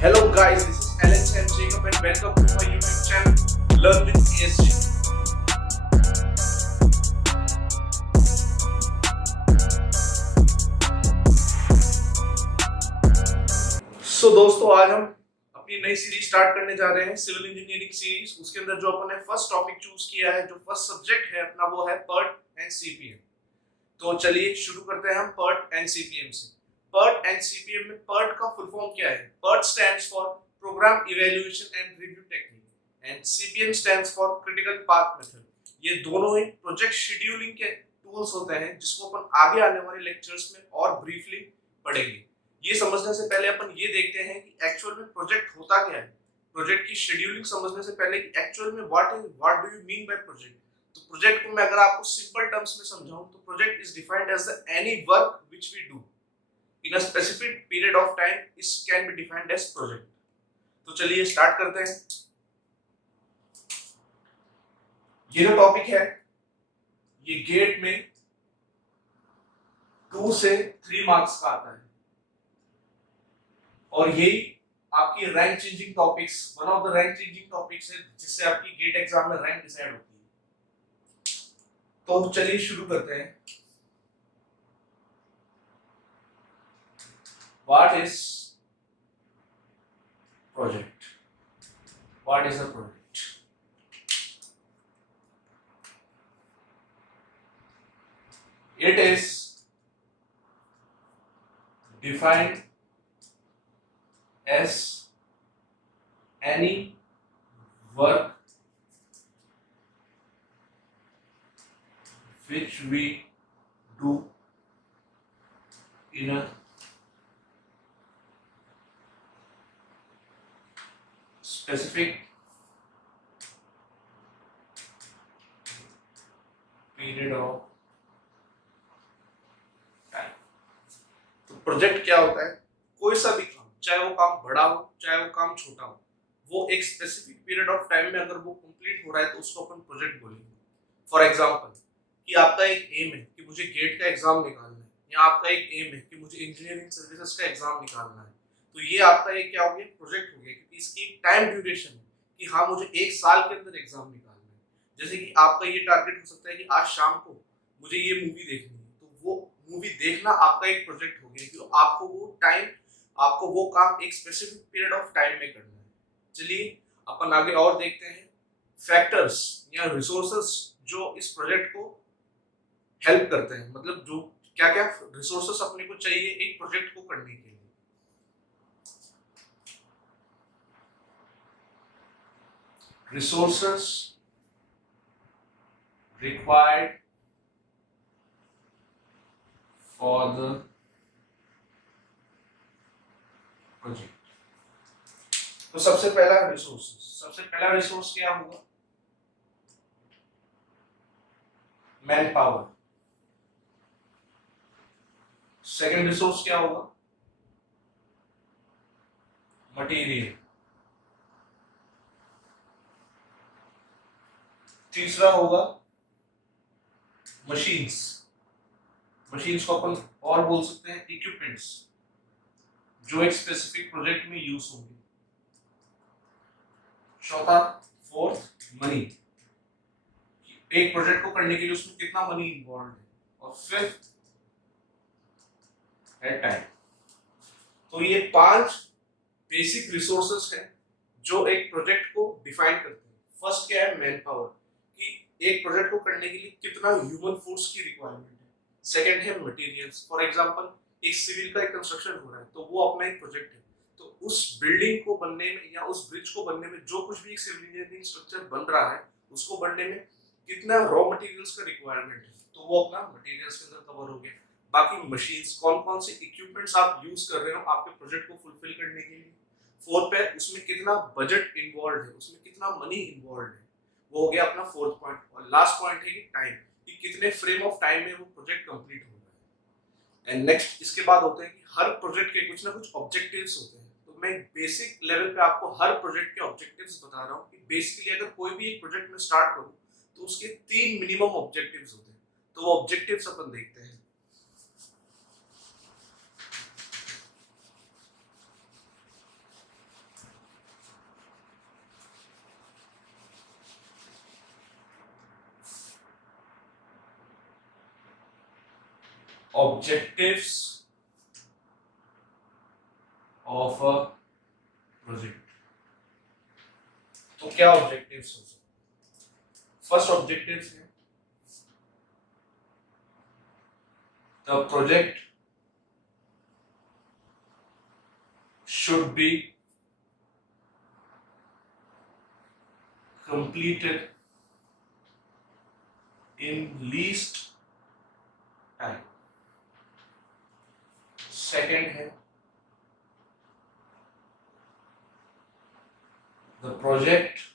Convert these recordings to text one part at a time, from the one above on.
Hello guys, this is Alex and Jacob and welcome to my YouTube channel Learn with ESG. दोस्तों आज हम अपनी नई series start करने जा रहे हैं सिविल इंजीनियरिंग सीरीज। उसके अंदर जो अपन ने फर्स्ट टॉपिक चूज किया है, जो फर्स्ट सब्जेक्ट है अपना, वो है PERT एंड CPM। तो चलिए शुरू करते हैं हम PERT एंड CPM से। PERT एंड CPM में PERT का फुल फॉर्म क्या है? PERT stands for program evaluation and review technique and CPM stands for critical path method. ये दोनों ही प्रोजेक्ट शेड्यूलिंग के टूल्स होते हैं जिसको अपन आगे आने वाले लेक्चर्स में और ब्रीफली पढ़ेंगे। ये समझने से पहले अपन ये देखते हैं कि एक्चुअल में प्रोजेक्ट होता क्या है। प्रोजेक्ट की शेड्यूलिंग समझने से पहले कि एक्चुअल में what do you mean by project. तो प्रोजेक्ट को मैं अगर आपको सिंपल टर्म्स में समझाऊं तो project is defined as the any work which we do in a specific period of time is can be defined as project. तो चलिए स्टार्ट करते हैं। ये जो टॉपिक है ये गेट में 2 से 3 मार्क्स का आता है और यही आपकी rank changing topics, one of the rank changing topics है जिससे आपकी गेट एग्जाम में रैंक डिसाइड होती है। तो चलिए शुरू करते हैं। What is project? What is a project? It is defined as any work which we do in a specific period of time। तो प्रोजेक्ट क्या होता है? कोई सा भी काम, चाहे वो काम बड़ा हो चाहे वो काम छोटा हो, वो एक स्पेसिफिक पीरियड ऑफ टाइम में अगर वो कंप्लीट हो रहा है तो उसको अपन प्रोजेक्ट बोलेंगे। फॉर एग्जांपल कि आपका एक एम है कि मुझे गेट का एग्जाम निकालना है, या आपका एक एम है कि मुझे इंजीनियरिंग सर्विसेज का एग्जाम निकालना है, तो ये आपका एक क्या हो गया? प्रोजेक्ट हो गया, क्योंकि इसकी एक टाइम ड्यूरेशन है कि हाँ मुझे 1 साल के अंदर एग्जाम निकालना है। जैसे कि आपका ये टारगेट हो सकता है कि आज शाम को मुझे ये मूवी देखनी है, तो वो मूवी देखना आपका एक प्रोजेक्ट हो गया कि आपको वो काम एक स्पेसिफिक पीरियड ऑफ टाइम में करना है। चलिए अपन आगे और देखते हैं फैक्टर्स या रिसोर्सेस जो इस प्रोजेक्ट को हेल्प करते हैं, मतलब जो क्या क्या रिसोर्सेस अपने को चाहिए एक प्रोजेक्ट को करने के लिए। Resources required for the project. तो सबसे पहला रिसोर्स क्या होगा? Man power. सेकेंड रिसोर्स क्या होगा? मटेरियल। तीसरा होगा मशीन्स को अपन और बोल सकते हैं इक्विपमेंट्स, जो एक स्पेसिफिक प्रोजेक्ट में यूज होंगे। चौथा, फोर्थ, मनी, एक प्रोजेक्ट को करने के लिए उसमें कितना मनी इन्वॉल्व है। और फिफ्थ है टाइम। तो ये 5 बेसिक रिसोर्सेस हैं जो एक प्रोजेक्ट को डिफाइन करते हैं। फर्स्ट क्या है? मैन पावर, कि एक प्रोजेक्ट को करने के लिए कितना ह्यूमन फोर्स की रिक्वायरमेंट है। सेकेंड है मटेरियल्स, फॉर एग्जांपल एक सिविल का एक कंस्ट्रक्शन हो रहा है तो वो अपना एक प्रोजेक्ट है, तो उस बिल्डिंग को बनने में या उस ब्रिज को बनने में जो कुछ भी एक सिविल इंजीनियरिंग स्ट्रक्चर बन रहा है उसको बनने में कितना रॉ मटेरियल्स का रिक्वायरमेंट है, तो वो अपना मटेरियल्स के अंदर कवर हो गया। बाकी मशीन्स, कौन कौन से इक्विपमेंट्स आप यूज कर रहे हो आपके प्रोजेक्ट को फुलफिल करने के लिए। फोर्थ पे उसमें कितना बजट इन्वॉल्व है, उसमें कितना मनी इन्वॉल्व है, वो हो गया अपना फोर्थ पॉइंट। और लास्ट पॉइंट है कि टाइम, कि कितने फ्रेम ऑफ टाइम में वो प्रोजेक्ट कंप्लीट हो रहा है। एंड नेक्स्ट इसके बाद होते हैं कि हर प्रोजेक्ट के कुछ ना कुछ ऑब्जेक्टिव्स होते हैं। तो मैं बेसिक लेवल पे आपको हर प्रोजेक्ट के ऑब्जेक्टिव्स बता रहा हूँ कि बेसिकली अगर कोई भी एक प्रोजेक्ट में स्टार्ट करूँ तो उसके 3 मिनिमम ऑब्जेक्टिव्स होते हैं। तो वो ऑब्जेक्टिव्स अपन देखते हैं। Objectives of a project. तो क्या ऑब्जेक्टिव्स हो सकते? फर्स्ट ऑब्जेक्टिव्स है the project should be completed in least time. Second है the project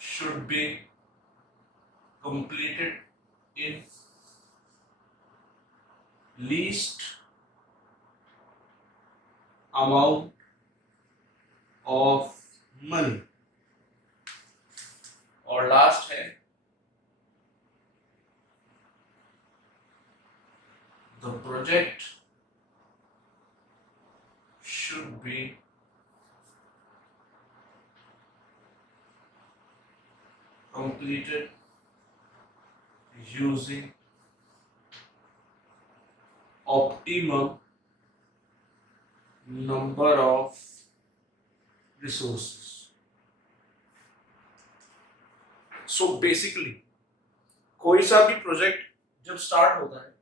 should be completed in least amount of money. और लास्ट है the project should be completed using optimum number of resources. So basically कोई सा भी project जब start होता है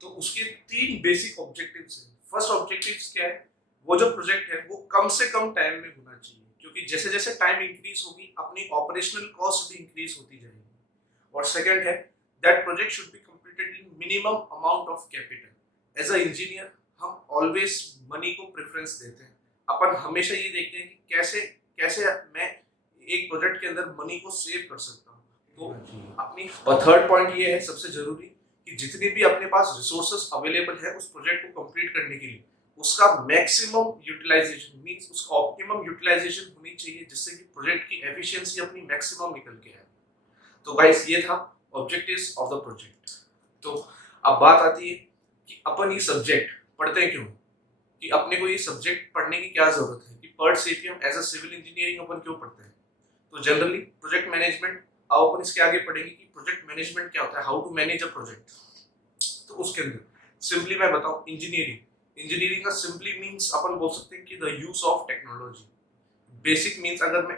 तो उसके तीन बेसिक ऑब्जेक्टिव्स हैं। फर्स्ट ऑब्जेक्टिव्स क्या है? वो जो प्रोजेक्ट है वो कम से कम टाइम में होना चाहिए, क्योंकि जैसे जैसे टाइम इंक्रीज होगी अपनी ऑपरेशनल कॉस्ट भी इंक्रीज होती जाएगी। और सेकंड है that project should be completed in minimum amount of capital. As a engineer हम ऑलवेज मनी को प्रेफरेंस देते हैं। अपन हमेशा ये देखते हैं कि कैसे कैसे मैं एक प्रोजेक्ट के अंदर मनी को सेव कर सकता हूँ। तो अपनी और थर्ड पॉइंट ये है सबसे जरूरी कि जितनी भी अपने पास रिसोर्सेस अवेलेबल है उस प्रोजेक्ट को कंप्लीट करने के लिए उसका मैक्सिमम यूटिलाइजेशन मींस उसका ऑप्टिमम यूटिलाइजेशन होनी चाहिए, जिससे कि प्रोजेक्ट की एफिशिएंसी अपनी मैक्सिमम निकल के आए। तो गाइस ये था ऑब्जेक्टिव्स ऑफ द प्रोजेक्ट। तो अब बात आती है कि अपन ये सब्जेक्ट पढ़ते हैं क्यों, कि अपने को ये सब्जेक्ट पढ़ने की क्या जरूरत है, कि PERT CPM as a civil engineering अपन क्यों पढ़ते हैं। तो जनरली प्रोजेक्ट मैनेजमेंट, अब अपन इसके आगे पढ़ेंगे कि प्रोजेक्ट मैनेजमेंट क्या होता है, how to manage a project. तो उसके अंदर सिंपली मैं बताऊं, इंजीनियरिंग का सिंपली मींस अपन बोल सकते हैं कि the use of technology. Basic means अगर मैं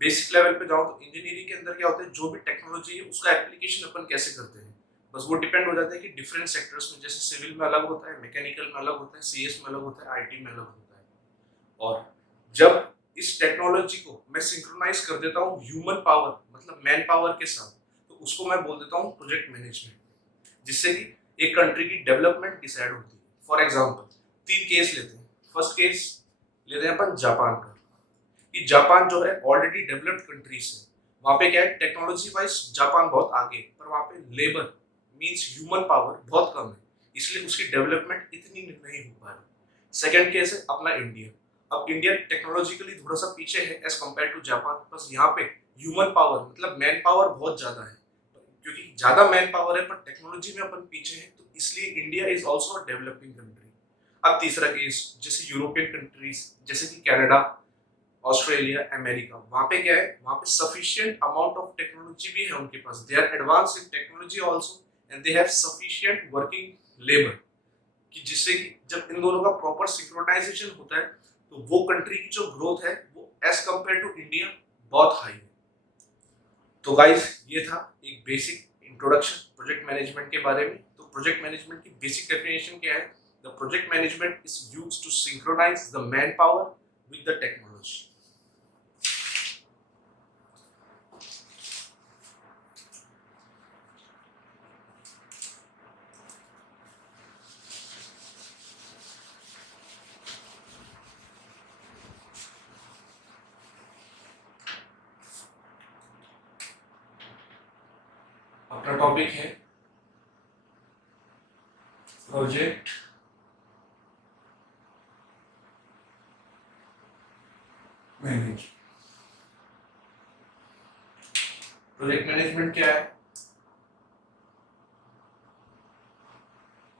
बेसिक लेवल पे जाऊं तो इंजीनियरिंग के अंदर क्या होता है, जो भी टेक्नोलॉजी है उसका एप्लीकेशन अपन कैसे करते हैं, बस वो डिपेंड हो जाता है कि डिफरेंट सेक्टर्स में, जैसे सिविल में अलग होता है, मैकेनिकल में अलग होता है, सीएस में अलग होता है, आईटी में अलग होता है। और जब इस टेक्नोलॉजी को मैं सिंक्रोनाइज कर देता हूँ ह्यूमन पावर मतलब मैन पावर के साथ, तो उसको मैं बोल देता हूँ प्रोजेक्ट मैनेजमेंट, जिससे कि एक कंट्री की डेवलपमेंट डिसाइड होती है। फॉर एग्जांपल 3 केस लेते हैं। फर्स्ट केस लेते हैं अपन जापान का, कि जापान जो है ऑलरेडी डेवलप्ड कंट्रीज है, वहाँ पे क्या है टेक्नोलॉजी वाइज जापान बहुत आगे, पर वहाँ पे लेबर मींस ह्यूमन पावर बहुत कम है, इसलिए उसकी डेवलपमेंट इतनी नहीं हो पा रही। सेकंड केस है अपना इंडिया। अब इंडिया टेक्नोलॉजिकली थोड़ा सा पीछे है एज कम्पेयर टू जापान, बस यहाँ पे ह्यूमन पावर मतलब मैन पावर बहुत ज्यादा है, क्योंकि ज्यादा मैन पावर है पर टेक्नोलॉजी में अपन पीछे हैं, तो इसलिए India is also a developing country. अब तीसरा केस जैसे यूरोपियन कंट्रीज जैसे कि कनाडा, ऑस्ट्रेलिया, अमेरिका, वहाँ पे क्या है, वहाँ पे सफिशिएंट अमाउंट ऑफ टेक्नोलॉजी भी है उनके पास, they are advance in technology also and they have sufficient working labour, कि जिससे कि जब इन दोनों का प्रॉपर सिंक्रोनाइजेशन होता है तो वो कंट्री की जो ग्रोथ है वो एज कंपेयर टू इंडिया बहुत हाई है। तो गाइस ये था एक बेसिक इंट्रोडक्शन प्रोजेक्ट मैनेजमेंट के बारे में। तो प्रोजेक्ट मैनेजमेंट की बेसिक डेफिनेशन क्या है? The project management is used to synchronise the man power with the technology. अपना टॉपिक है प्रोजेक्ट मैनेज। प्रोजेक्ट मैनेजमेंट क्या है?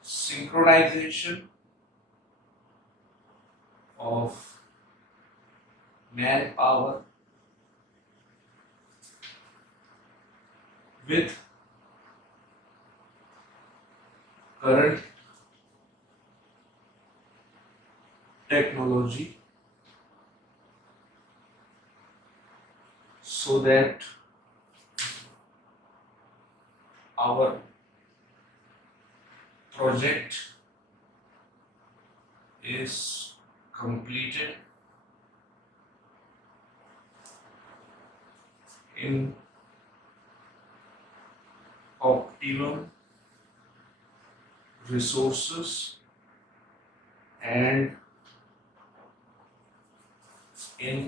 Synchronisation of man power with current technology so that our project is completed in optimum resources and in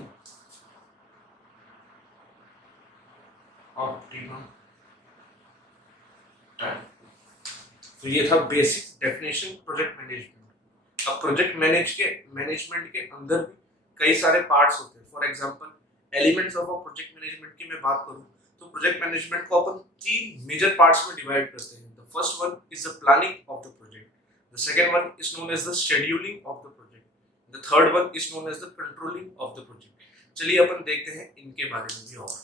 optimum time. तो ये था basic definition project management. अब project management के अंदर भी कई सारे पार्ट्स होते हैं। For example elements of a project management की मैं बात करूं तो प्रोजेक्ट मैनेजमेंट को अपन तीन मेजर पार्ट्स में डिवाइड करते हैं। The first one is the planning of the project, the second one is known as the scheduling of the project, the third one is known as the controlling of the project. चलिए अपन देखते हैं इनके बारे में भी और।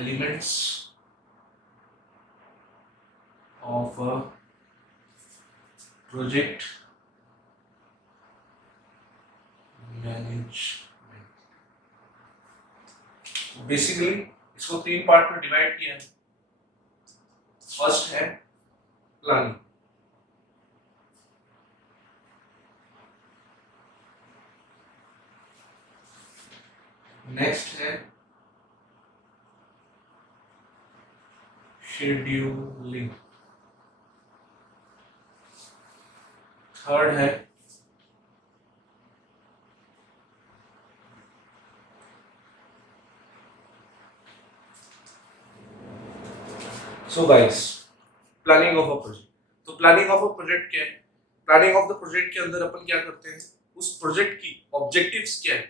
Elements of a project management. Basically इसको तीन पार्ट में डिवाइड किया है। फर्स्ट है प्लानिंग, नेक्स्ट है शेड्यूलिंग, थर्ड है so guys planning of a project. तो प्लानिंग ऑफ अ प्रोजेक्ट क्या है? प्लानिंग ऑफ द प्रोजेक्ट के अंदर अपन क्या करते हैं, उस प्रोजेक्ट की ऑब्जेक्टिव्स क्या है,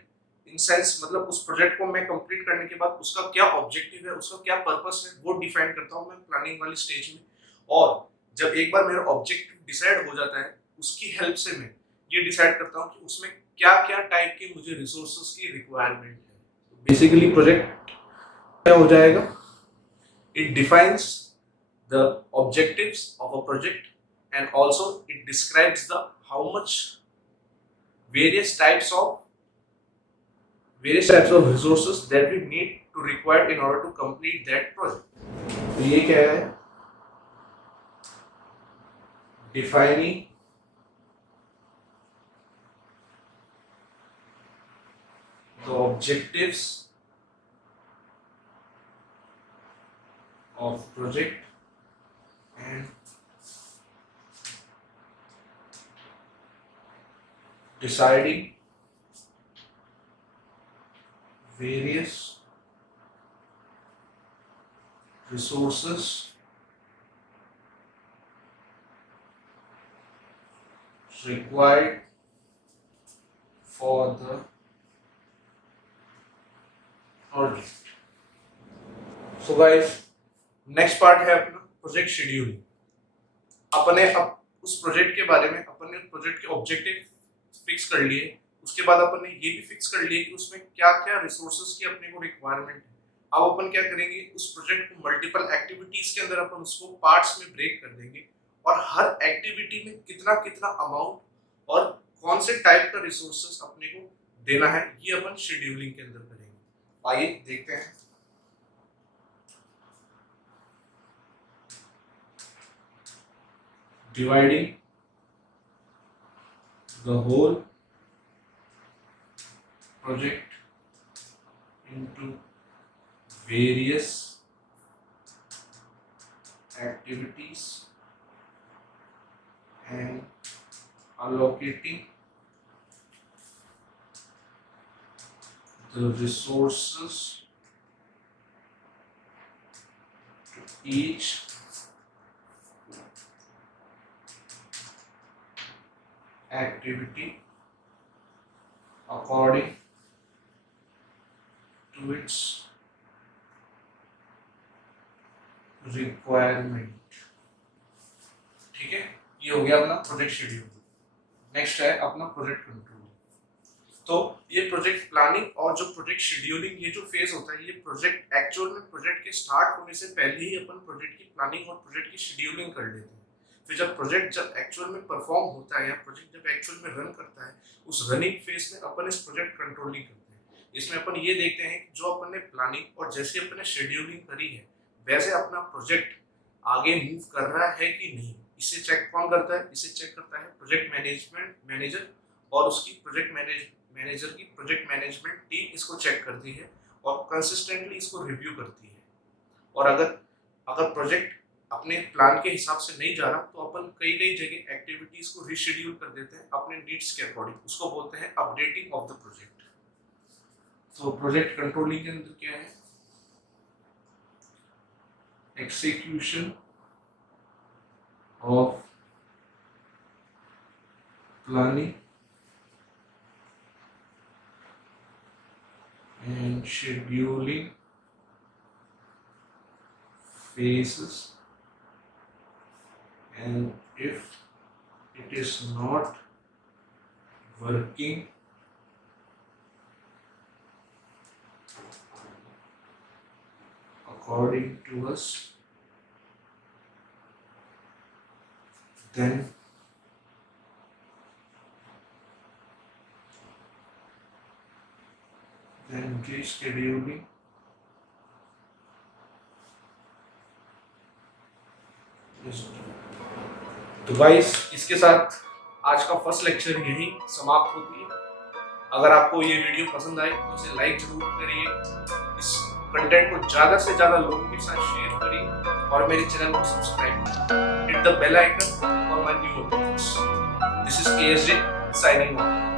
इन सेंस मतलब उस प्रोजेक्ट को मैं कंप्लीट करने के बाद उसका क्या ऑब्जेक्टिव है, उसका क्या पर्पस है, वो डिफाइन करता हूं मैं प्लानिंग वाली स्टेज में। और जब एक बार मेरा ऑब्जेक्टिव डिसाइड हो जाता है, उसकी हेल्प से मैं ये डिसाइड करता हूं कि उसमें क्या क्या टाइप के मुझे रिसोर्सेज की रिक्वायरमेंट है। बेसिकली प्रोजेक्ट क्या हो जाएगा, it defines the objectives of a project and also it describes the how much various types of resources that we need to require in order to complete that project। तो ये क्या है, defining the objectives of project and deciding various resources required for the project। So guys, next part है अपना project scheduling. अपने अब उस project के बारे में अपन ने प्रोजेक्ट के ऑब्जेक्टिव फिक्स कर लिए, उसके बाद अपन ने ये भी फिक्स कर लिए कि उसमें क्या क्या रिसोर्सेज की अपने को रिक्वायरमेंट है। अब अपन क्या करेंगे, उस प्रोजेक्ट को मल्टीपल एक्टिविटीज के अंदर अपन उसको पार्ट्स में ब्रेक कर देंगे और हर एक्टिविटी में कितना कितना अमाउंट और कौन से टाइप का रिसोर्सेज अपने को देना है, ये अपन शेड्यूलिंग के अंदर करेंगे। आइए देखते हैं। Dividing the whole project into various activities and allocating the resources to each activity according to its requirement। ठीक है, ये हो गया अपना प्रोजेक्ट शेड्यूल। नेक्स्ट है अपना प्रोजेक्ट कंट्रोल। तो ये प्रोजेक्ट प्लानिंग और जो प्रोजेक्ट शेड्यूलिंग, ये जो फेज होता है, ये प्रोजेक्ट एक्चुअल में प्रोजेक्ट के स्टार्ट होने से पहले ही अपन प्रोजेक्ट की प्लानिंग और प्रोजेक्ट की शेड्यूलिंग कर लेते हैं। फिर जब प्रोजेक्ट जब एक्चुअल में परफॉर्म होता है या प्रोजेक्ट जब एक्चुअल में रन करता है, उस रनिंग फेज में अपन इस प्रोजेक्ट कंट्रोलिंग करते हैं। इसमें अपन ये देखते हैं कि जो अपन ने प्लानिंग और जैसे अपन ने शेड्यूलिंग करी है, वैसे अपना प्रोजेक्ट आगे मूव कर रहा है कि नहीं। इसे चेक कौन करता है? इसे चेक करता है प्रोजेक्ट मैनेजर और उसकी प्रोजेक्ट मैनेजर की प्रोजेक्ट मैनेजमेंट टीम इसको चेक करती है और कंसिस्टेंटली इसको रिव्यू करती है। और अगर प्रोजेक्ट अपने प्लान के हिसाब से नहीं जा रहा, तो अपन कई जगह एक्टिविटीज को रीशेड्यूल कर देते हैं अपने नीड्स के अकॉर्डिंग। उसको बोलते हैं अपडेटिंग ऑफ द प्रोजेक्ट। तो प्रोजेक्ट कंट्रोलिंग के अंदर क्या है? execution of planning and scheduling phases, and if it is not working according to us, then rescheduling is done। तो गाइस, इसके साथ आज का फर्स्ट लेक्चर यही समाप्त होती है। अगर आपको ये वीडियो पसंद आए तो इसे लाइक जरूर करिए, इस कंटेंट को ज्यादा से ज्यादा लोगों के साथ शेयर करिए और मेरे चैनल को सब्सक्राइब करिए। Hit the bell icon for my new updates. This is KSJ signing of.